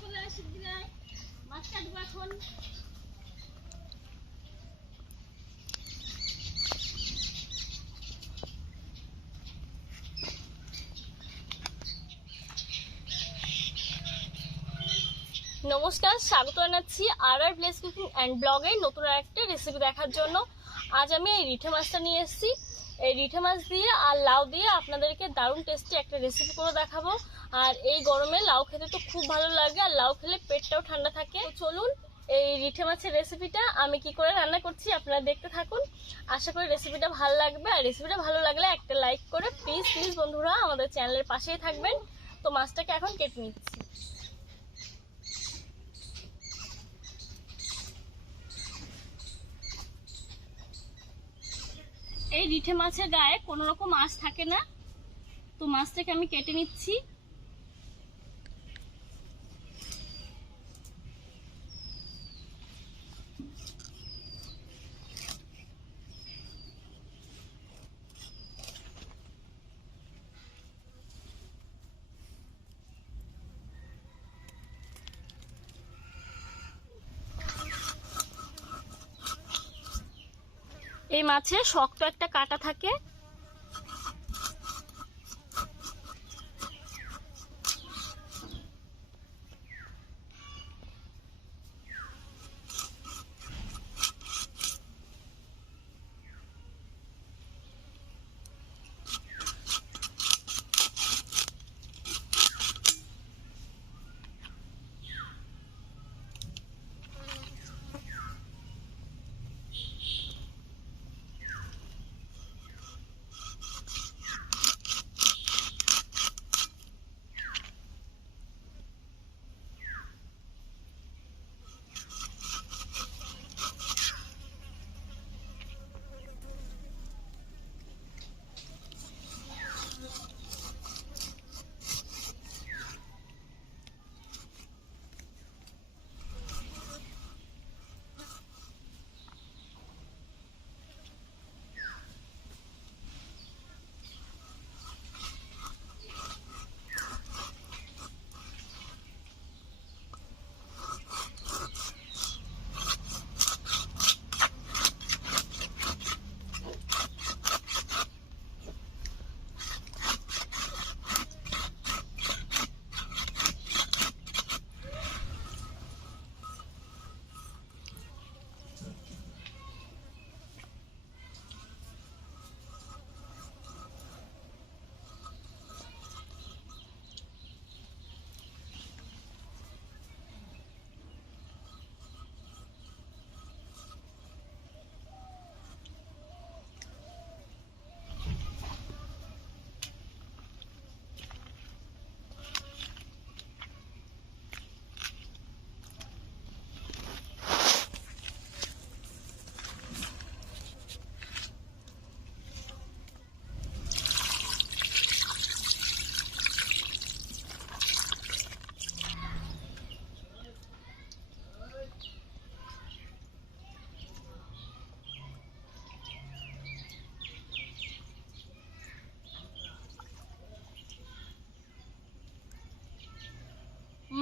চলে আসি দিনাই মাছ কাটবো এখন। নমস্কার, স্বাগত জানাচ্ছি আর প্লেস কুকিং অ্যান্ড ব্লগে নতুন একটা রেসিপি দেখার জন্য। আজ আমি এই রিঠে মাছটা নিয়ে এসেছি। এই রিঠে মাছ দিয়ে আর লাউ দিয়ে আপনাদেরকে দারুণ টেস্টি একটা রেসিপি করে দেখাবো। আর এই গরমে লাউ খেতে তো খুব ভালো লাগে, আর লাউ খেলে পেটটাও ঠান্ডা থাকে। তো চলুন এই রিঠে মাছের রেসিপিটা আমি কি করে রান্না করছি আপনারা দেখতে থাকুন। আশা করি রেসিপিটা ভালো লাগবে, আর রেসিপিটা ভালো লাগলে একটা লাইক করে প্লিজ বন্ধুরা আমাদের চ্যানেলের পাশেই থাকবেন। তো মাছটাকে এখন কেটে নিচ্ছি। এই রিঠে মাছের গায়ে কোনো রকম আঁশ থাকে না, তো মাছটাকে আমি কেটে নিচ্ছি। এই মাছে শক্ত একটা কাঁটা থাকে,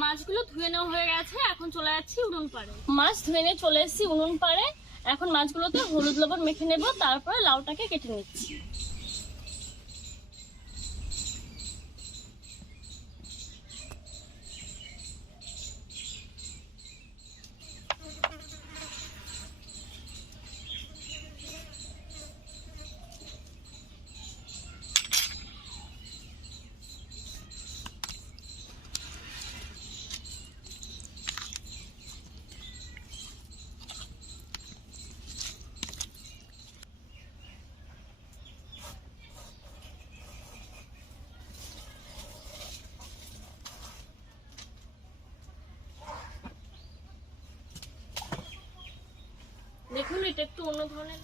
মাছগুলো ধুয়ে নেওয়া হয়ে গেছে। এখন চলে যাচ্ছি উনুন পাড়ে। মাছ ধুয়ে নিয়ে চলে এসেছি উনুন পাড়ে। এখন মাছগুলোতে হলুদ লবণ মেখে নেব, তারপরে লাউটাকে কেটে নিচ্ছি। দেখুন এটা একটু অন্য ধরনের।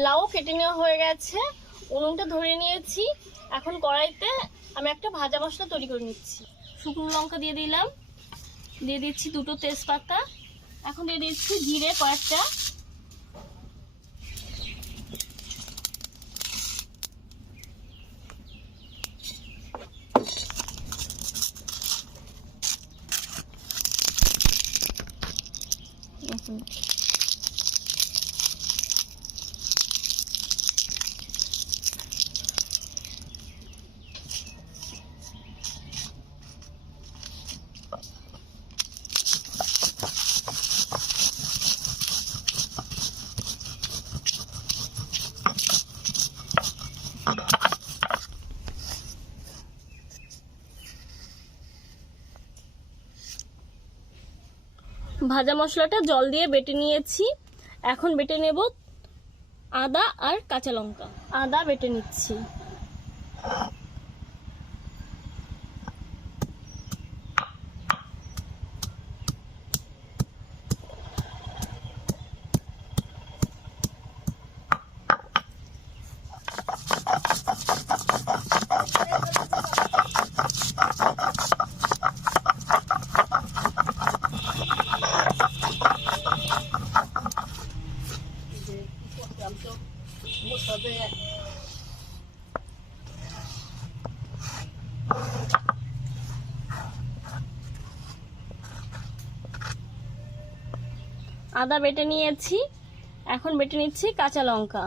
লাউ কেটে নেওয়া হয়ে গেছে, উনুনটা ধরে নিয়েছি। এখন কড়াইতে আমি একটা ভাজা মশলা তৈরি করে নিচ্ছি। শুকনো লঙ্কা দিয়ে দিলাম, দিয়ে দিচ্ছি 2টো তেজপাতা, এখন দিয়ে দিচ্ছি জিরে কয়েকটা, ভাজা মশলাটা জল দিয়ে বেটে নিয়েছি। এখন বেটে নেব আদা আর কাঁচা লঙ্কা। আদা বেটে নিচ্ছি, আদা বেটে নিয়েছি। এখন বেটে নিচ্ছি কাঁচা লঙ্কা,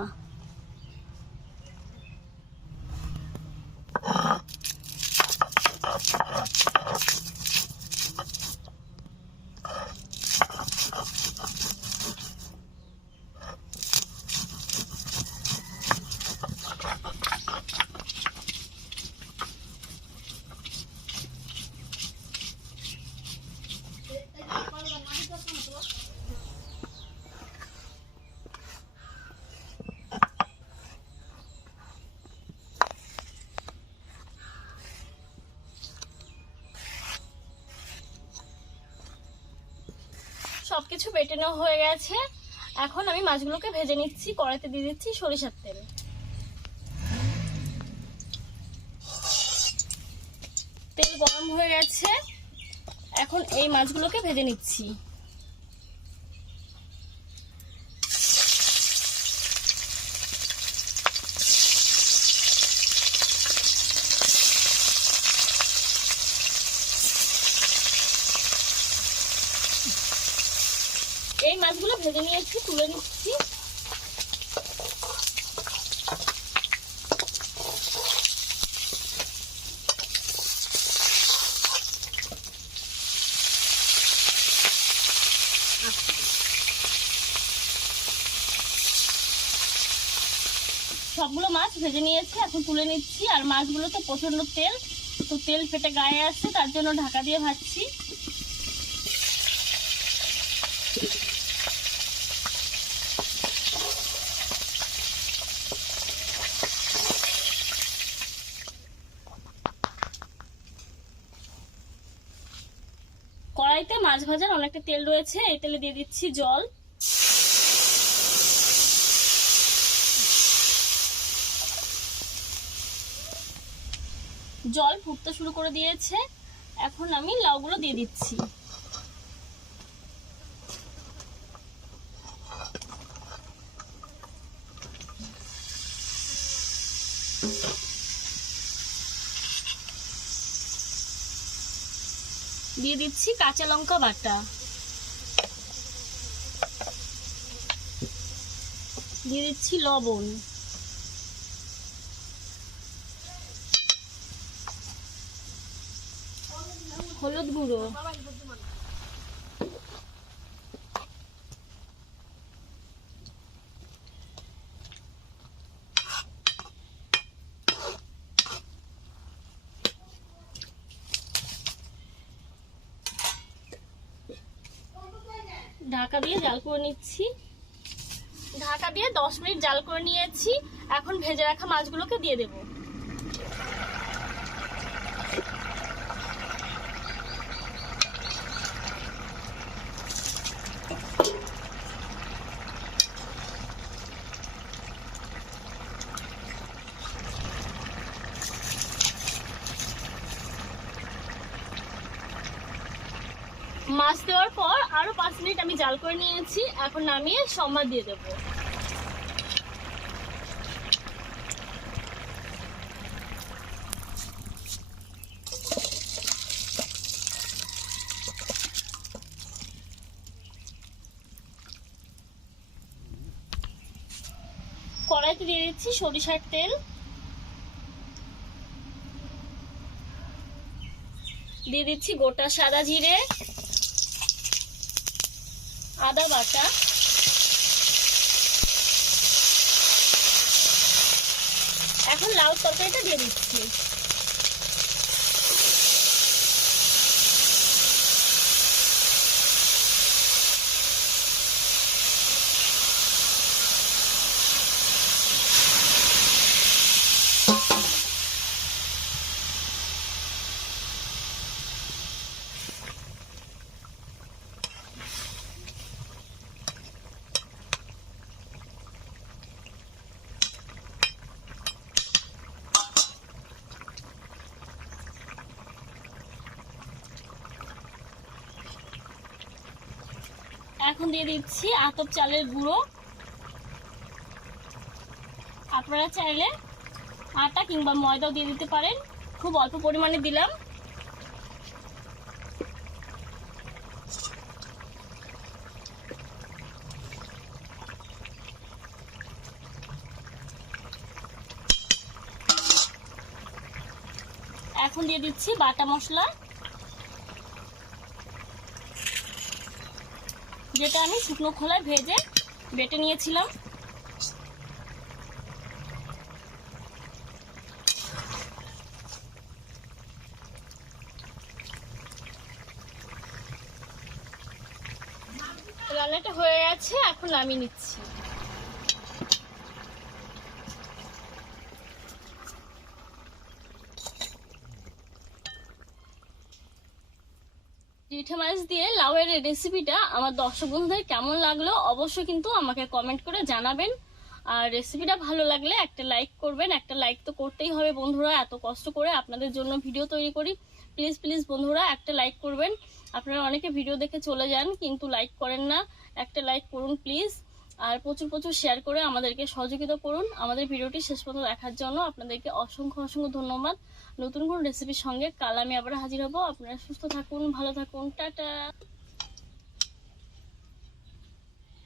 সবকিছু বেটে নেওয়া হয়ে গেছে। এখন আমি মাছগুলোকে ভেজে নিচ্ছি। কড়াইতে দিয়ে দিচ্ছি সরিষার তেল, তেল গরম হয়ে গেছে। এখন এই মাছগুলোকে ভেজে নিচ্ছি। এই মাছগুলো ভেজে নিয়েছি, তুলে নিচ্ছি। সবগুলো মাছ ভেজে নিয়েছি, এখন তুলে নিচ্ছি। আর মাছগুলো তো প্রচন্ড তেল, তো তেল ফেটে গায়ে আসছে, তার জন্য ঢাকা দিয়ে ভাজছি। কড়াইতে মাছ ভাজার অনেকটা তেল রয়েছে, এই তেলে দিয়ে দিচ্ছি জল, জল ফুটতে শুরু করে দিয়েছে। এখন আমি লাউগুলো দিয়ে দিচ্ছি। দিয়ে দিচ্ছি কাঁচা লঙ্কা বাটা, দিয়ে দিচ্ছি লবণ, হলুদ গুঁড়ো, ঢাকা দিয়ে জাল করে নিচ্ছি। ঢাকা দিয়ে 10 মিনিট জাল করে নিয়েছি। এখন ভেজে রাখা মাছগুলোকে দিয়ে দেব। মাছ দেওয়ার পর আরো 5 মিনিট আমি জাল করে নিয়েছি। এখন নামিয়ে সম্বাদ দিয়ে দেবো। কড়াইতে দিয়ে দিচ্ছি সরিষার তেল, দিয়ে দিচ্ছি গোটা সাদা জিরে, আদা বাটা, এখন লাউ তরকারিটা দিয়ে দিচ্ছি। এখন দিয়ে দিচ্ছি আতপ চালের গুঁড়ো। আপনারা চাইলে আটা কিংবা ময়দাও দিয়ে দিতে পারেন, খুব অল্প পরিমাণে দিলাম। এখন দিয়ে দিচ্ছি বাটা মশলা, যেটা আমি শুকনো খোলায় ভেজে বেটে নিয়েছিলাম। রান্নাটা হয়ে গেছে, এখন নামিয়ে নিচ্ছি। রিঠা মাছ দিয়ে লাউয়ের রেসিপিটা আমার দর্শক বন্ধুদের কেমন লাগলো অবশ্যই কিন্তু আমাকে কমেন্ট করে জানাবেন। আর রেসিপিটা ভালো লাগলে একটা লাইক করবেন, একটা লাইক তো করতেই হবে বন্ধুরা, এত কষ্ট করে আপনাদের জন্য ভিডিও তৈরি করি। প্লিজ প্লিজ বন্ধুরা একটা লাইক করবেন। আপনারা অনেকে ভিডিও দেখে চলে যান কিন্তু লাইক করেন না, একটা লাইক করুন প্লিজ। আর প্রচুর প্রচুর শেয়ার করে আমাদেরকে সহযোগিতা করুন। আমাদের ভিডিওটি শেষ পর্যন্ত দেখার জন্য আপনাদেরকে অসংখ্য অসংখ্য ধন্যবাদ। নতুন কোনো রেসিপির সঙ্গে কাল আমি আবার হাজির হব। আপনারা সুস্থ থাকুন, ভালো থাকুন, টাটা।